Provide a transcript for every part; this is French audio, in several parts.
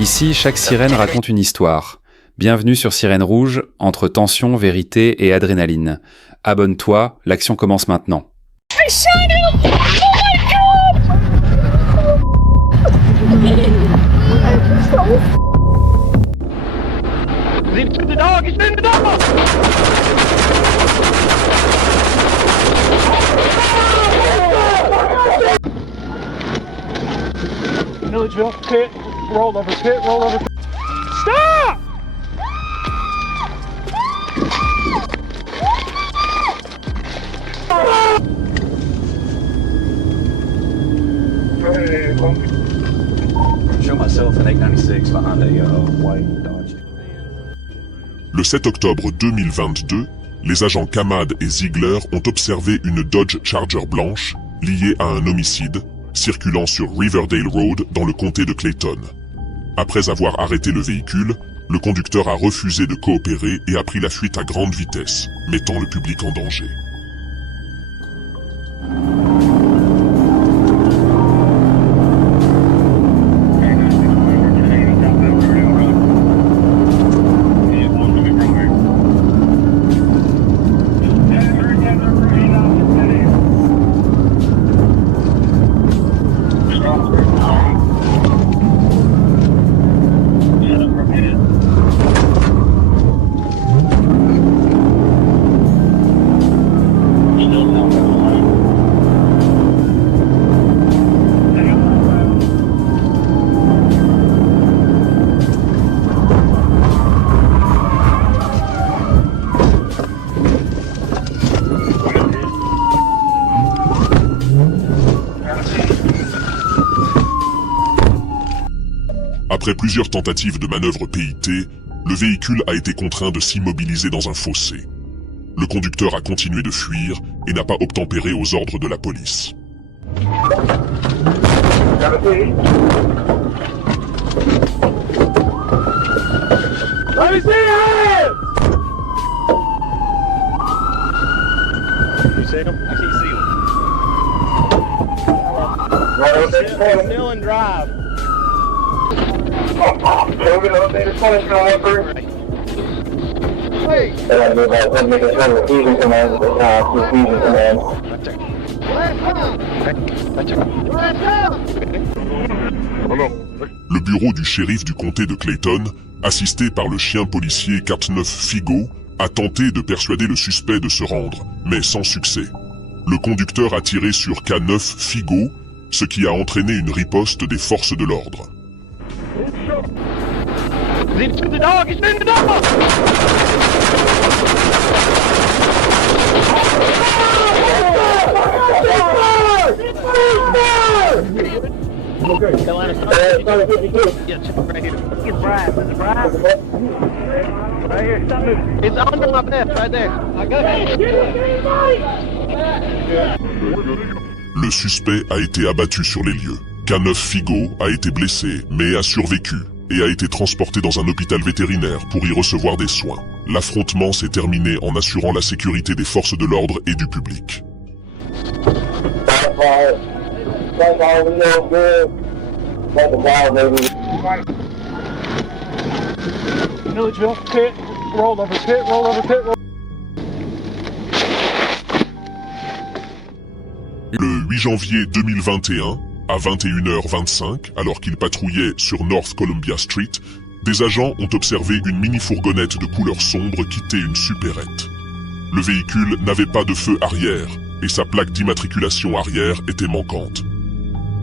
Ici, chaque sirène raconte une histoire. Bienvenue sur Sirène Rouge, entre tension, vérité et adrénaline. Abonne-toi, l'action commence maintenant. Milledgeville, pit, roll over, Stop! Show myself an 896 behind a white Dodge. Le 7 octobre 2022, les agents Kamad et Ziegler ont observé une Dodge Charger blanche liée à un homicide circulant sur Riverdale Road dans le comté de Clayton. Après avoir arrêté le véhicule, le conducteur a refusé de coopérer et a pris la fuite à grande vitesse, mettant le public en danger. Après plusieurs tentatives de manœuvre PIT, le véhicule a été contraint de s'immobiliser dans un fossé. Le conducteur a continué de fuir et n'a pas obtempéré aux ordres de la police. Let me see your hands! You see him? I can't see him. Still and drive. Le bureau du shérif du comté de Clayton, assisté par le chien policier K9 Figo, a tenté de persuader le suspect de se rendre, mais sans succès. Le conducteur a tiré sur K9 Figo, ce qui a entraîné une riposte des forces de l'ordre. Le suspect a été abattu sur les lieux. K9 Figo a été blessé, mais a survécu et a été transporté dans un hôpital vétérinaire pour y recevoir des soins. L'affrontement s'est terminé en assurant la sécurité des forces de l'ordre et du public. Milledgeville, pit, roll over, pit, roll. Le 8 janvier 2021, à 21h25, alors qu'il patrouillait sur North Columbia Street, des agents ont observé une mini-fourgonnette de couleur sombre quitter une supérette. Le véhicule n'avait pas de feu arrière et sa plaque d'immatriculation arrière était manquante.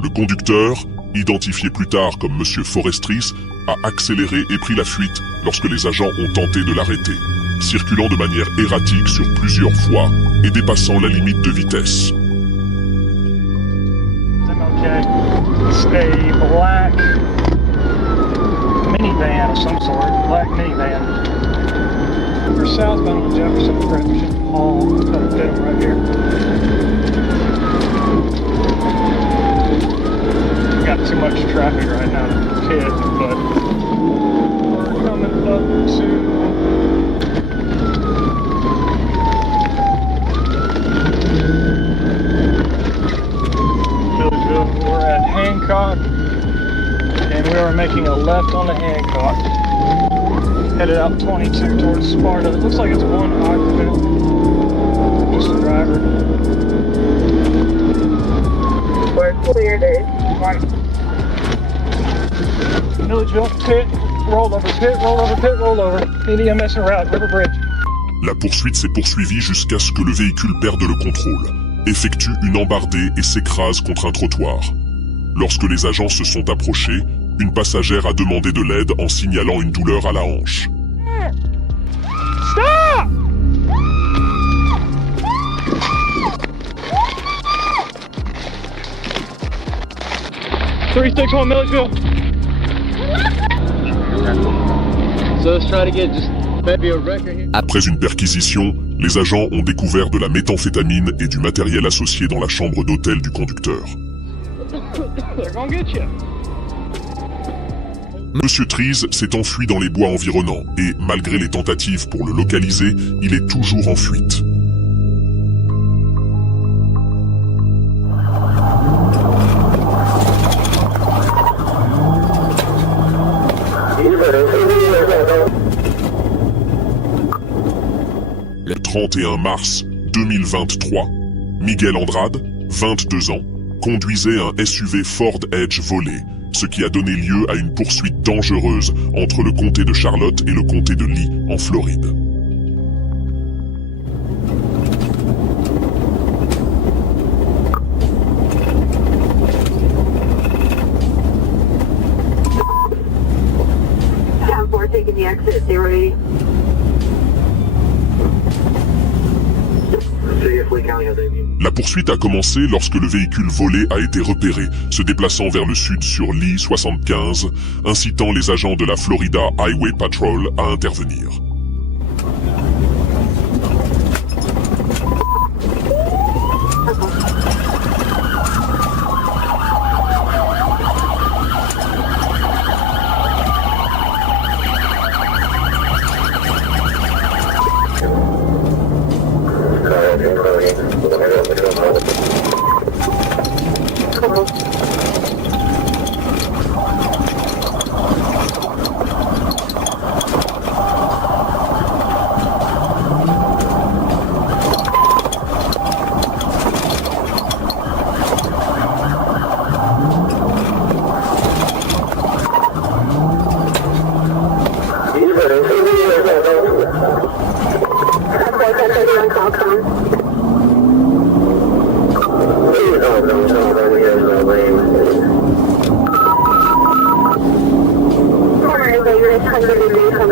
Le conducteur, identifié plus tard comme Monsieur Forestris, a accéléré et pris la fuite lorsque les agents ont tenté de l'arrêter, circulant de manière erratique sur plusieurs voies et dépassant la limite de vitesse. It's a black minivan of some sort, black minivan. We're southbound on Jefferson Correction Hall, got a pit right here. Got too much traffic right now to pit, but we're coming up to Hancock, and are making a left on the Hancock. Headed out 22 towards Sparta. It looks like it's one occupant. Just the driver. We're cleared at one. Milledgeville, pit, rollover, pit, rollover, pit, rollover. EDMS en route, River Bridge. La poursuite s'est poursuivie jusqu'à ce que le véhicule perde le contrôle, effectue une embardée et s'écrase contre un trottoir. Lorsque les agents se sont approchés, une passagère a demandé de l'aide en signalant une douleur à la hanche. Stop! Three, 6, 1, Milledgeville. So let's try to get just maybe a record here. Après une perquisition, les agents ont découvert de la méthamphétamine et du matériel associé dans la chambre d'hôtel du conducteur. They're gonna get you. Monsieur Trees s'est enfui dans les bois environnants et, malgré les tentatives pour le localiser, il est toujours en fuite. Le 31 mars 2023, Miguel Andrade, 22 ans, conduisait un SUV Ford Edge volé, ce qui a donné lieu à une poursuite dangereuse entre le comté de Charlotte et le comté de Lee, en Floride. Taking the exit 080. La poursuite a commencé lorsque le véhicule volé a été repéré, se déplaçant vers le sud sur Lee 75, incitant les agents de la Florida Highway Patrol à intervenir.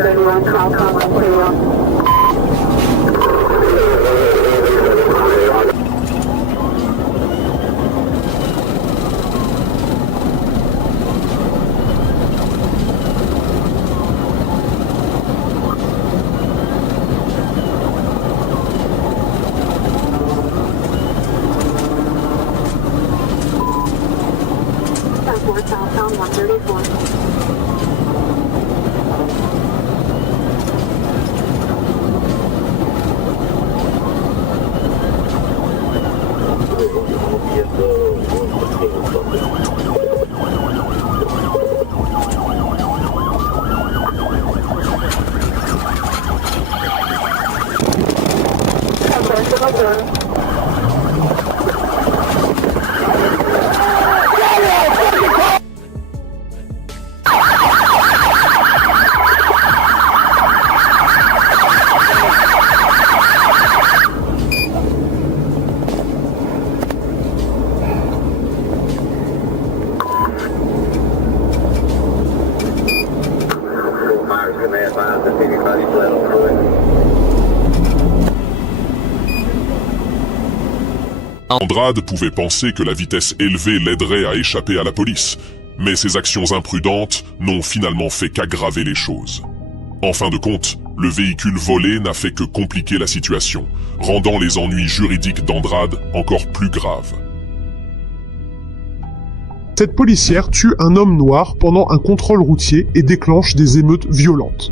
Southbound 134. Andrade pouvait penser que la vitesse élevée l'aiderait à échapper à la police, mais ses actions imprudentes n'ont finalement fait qu'aggraver les choses. En fin de compte, le véhicule volé n'a fait que compliquer la situation, rendant les ennuis juridiques d'Andrade encore plus graves. Cette policière tue un homme noir pendant un contrôle routier et déclenche des émeutes violentes.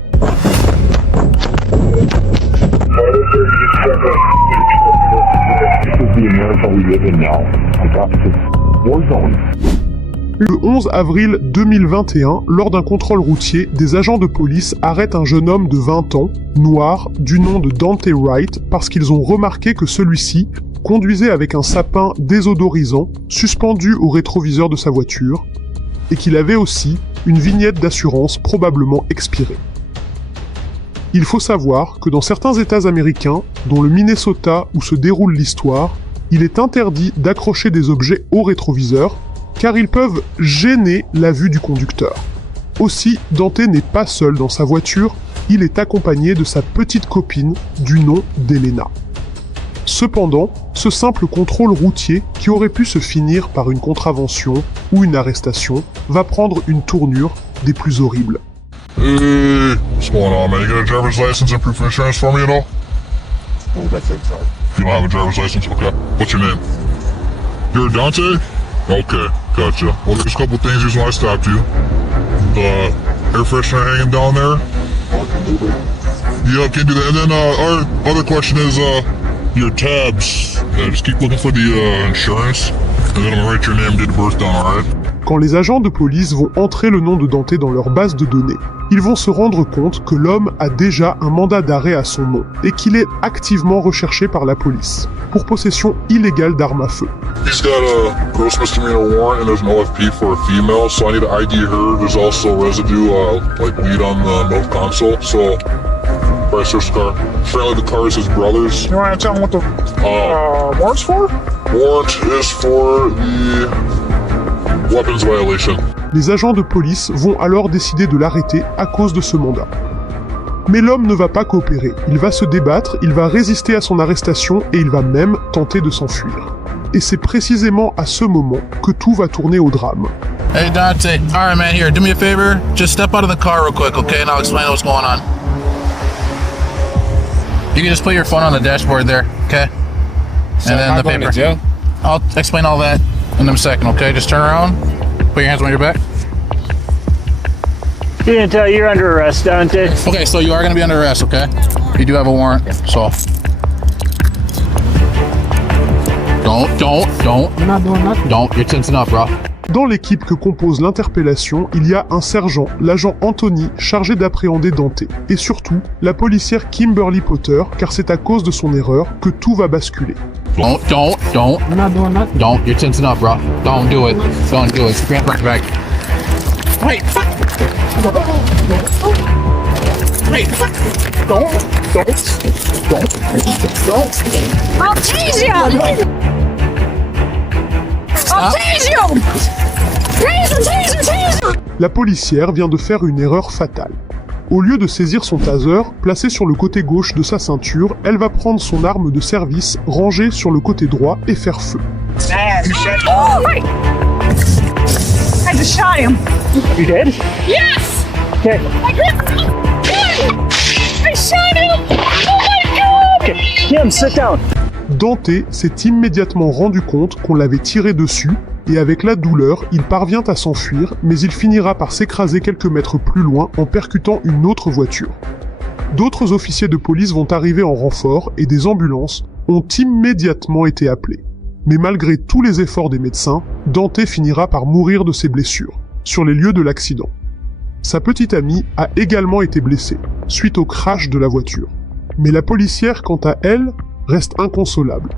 Le 11 avril 2021, lors d'un contrôle routier, des agents de police arrêtent un jeune homme de 20 ans, noir, du nom de Dante Wright, parce qu'ils ont remarqué que celui-ci conduisait avec un sapin désodorisant suspendu au rétroviseur de sa voiture, et qu'il avait aussi une vignette d'assurance probablement expirée. Il faut savoir que dans certains États américains, dont le Minnesota où se déroule l'histoire, il est interdit d'accrocher des objets au rétroviseur, car ils peuvent gêner la vue du conducteur. Aussi, Dante n'est pas seul dans sa voiture, il est accompagné de sa petite copine du nom d'Elena. Cependant, ce simple contrôle routier, qui aurait pu se finir par une contravention ou une arrestation, va prendre une tournure des plus horribles. Hey, what's going on, man? You got a driver's license and proof of insurance for me at all? You don't have a driver's license? Okay. What's your name? You're Dante? Okay, gotcha. Well, there's a couple things reason why I stopped you. The air freshener hanging down there. Yeah, can't do that. And then our other question is your tabs. Just keep looking for the insurance. And then I'm gonna write your name, date of birth down, alright? Quand les agents de police vont entrer le nom de Dante dans leur base de données, ils vont se rendre compte que l'homme a déjà un mandat d'arrêt à son nom et qu'il est activement recherché par la police pour possession illégale d'armes à feu. He's got a gross misdemeanor warrant and there's an OFP for a female, so I need to ID her. There's also residue, like weed on the north console, so I searched the car. Apparently the car is his brother's. You want to tell him what the warrant's for? Warrant is for the weapons violation. Les agents de police vont alors décider de l'arrêter à cause de ce mandat. Mais l'homme ne va pas coopérer, il va se débattre, il va résister à son arrestation et il va même tenter de s'enfuir. Et c'est précisément à ce moment que tout va tourner au drame. Hey Dante, alright man, here, do me a favor, just step out of the car real quick, okay, and I'll explain what's going on. You can just put your phone on the dashboard there, okay? And then the paper. I'll explain all that in a second, okay? Just turn around, put your hands on your back. He didn't tell you you're under arrest, Dante. Okay, so you are gonna be under arrest, okay? You do have a warrant, so. Don't. You're not doing nothing. Don't, you're tensing up, bro. Dans l'équipe que compose l'interpellation, il y a un sergent, l'agent Anthony, chargé d'appréhender Dante, et surtout, la policière Kimberly Potter, car c'est à cause de son erreur que tout va basculer. Don't. You're not doing nothing. Don't, you're tensing up, bro. Don't do it. Don't do it. Grab back. Wait. Don't. I'll tease you! I'll tease you! Tease! La policière vient de faire une erreur fatale. Au lieu de saisir son taser, placé sur le côté gauche de sa ceinture, elle va prendre son arme de service, rangée sur le côté droit, et faire feu. Oh, wait! I just shot him. You did? Yes! Okay. I shot him! Oh my god! Okay. Kim, sit down. Dante s'est immédiatement rendu compte qu'on l'avait tiré dessus, et avec la douleur, il parvient à s'enfuir, mais il finira par s'écraser quelques mètres plus loin en percutant une autre voiture. D'autres officiers de police vont arriver en renfort et des ambulances ont immédiatement été appelées. Mais malgré tous les efforts des médecins, Dante finira par mourir de ses blessures, sur les lieux de l'accident. Sa petite amie a également été blessée, suite au crash de la voiture. Mais la policière, quant à elle, reste inconsolable.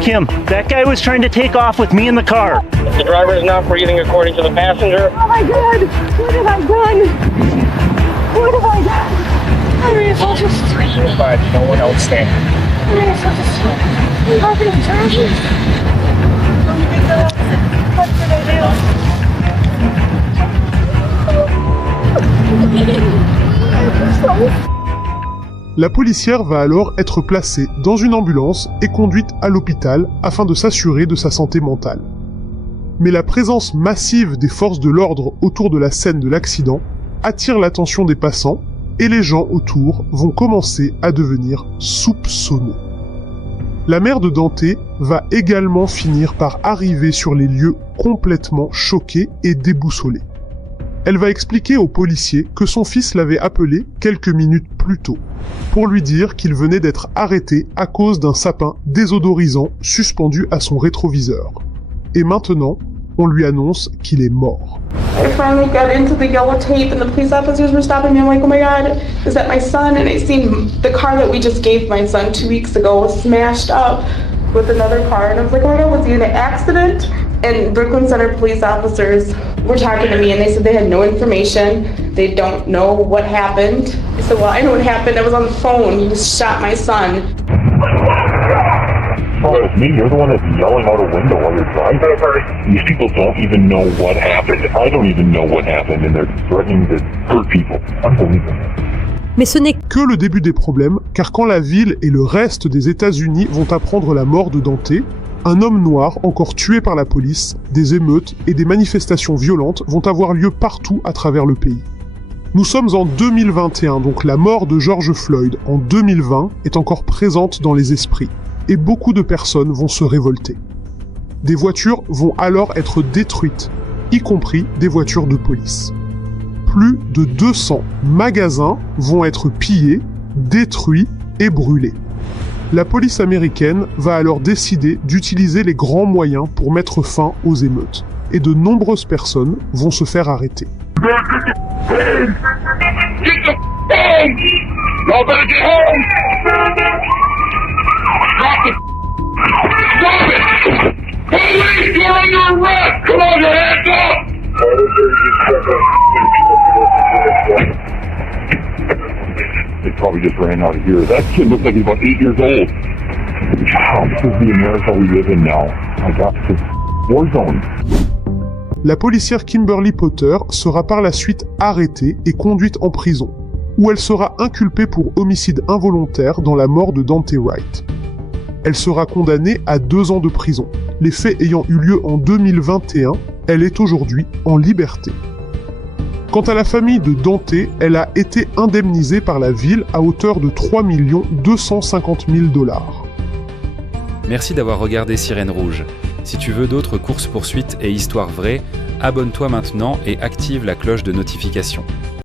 Kim, that guy was trying to take off with me in the car. The driver is not breathing according to the passenger. Oh my god! What have I done? What have I done? I mean, if I'll just... But no one else there. I mean, if I'll just... How can I turn this? What did I do? La policière va alors être placée dans une ambulance et conduite à l'hôpital afin de s'assurer de sa santé mentale. Mais la présence massive des forces de l'ordre autour de la scène de l'accident attire l'attention des passants et les gens autour vont commencer à devenir soupçonneux. La mère de Dante va également finir par arriver sur les lieux complètement choquée et déboussolée. Elle va expliquer aux policiers que son fils l'avait appelé quelques minutes plus tôt pour lui dire qu'il venait d'être arrêté à cause d'un sapin désodorisant suspendu à son rétroviseur. Et maintenant, on lui annonce qu'il est mort. I finally got into the yellow tape and the police officers were stopping me. I'm like, oh my God, is that my son? And I seen the car that we just gave my son 2 weeks ago was smashed up with another car. And I was like, oh my God, was he in an accident? And Brooklyn Center police officers were talking to me and they said they had no information. They don't know what happened. I said, well, I know what happened. I was on the phone. He just shot my son. Oh, it's me. You're the one that's yelling out a window while you're driving. These people don't even know what happened. I don't even know what happened, and they're threatening to hurt people. Unbelievable. Mais ce n'est Que le début des problèmes, car quand la ville et le reste des États-Unis vont apprendre la mort de Dante, un homme noir encore tué par la police, des émeutes et des manifestations violentes vont avoir lieu partout à travers le pays. Nous sommes en 2021, donc la mort de George Floyd en 2020 est encore présente dans les esprits. Et beaucoup de personnes vont se révolter. Des voitures vont alors être détruites, y compris des voitures de police. Plus de 200 magasins vont être pillés, détruits et brûlés. La police américaine va alors décider d'utiliser les grands moyens pour mettre fin aux émeutes. Et de nombreuses personnes vont se faire arrêter. Stop it! Police, you're under arrest! Come on, your hands up! They probably just ran out of here. That kid looks like he's about 8 years old. Wow, this is the America we live in now. My God, it's a war zone. La policière Kimberly Potter sera par la suite arrêtée et conduite en prison, où elle sera inculpée pour homicide involontaire dans la mort de Dante Wright. Elle sera condamnée à 2 ans de prison. Les faits ayant eu lieu en 2021, elle est aujourd'hui en liberté. Quant à la famille de Dante, elle a été indemnisée par la ville à hauteur de 3 250 000 $. Merci d'avoir regardé Sirène Rouge. Si tu veux d'autres courses-poursuites et histoires vraies, abonne-toi maintenant et active la cloche de notification.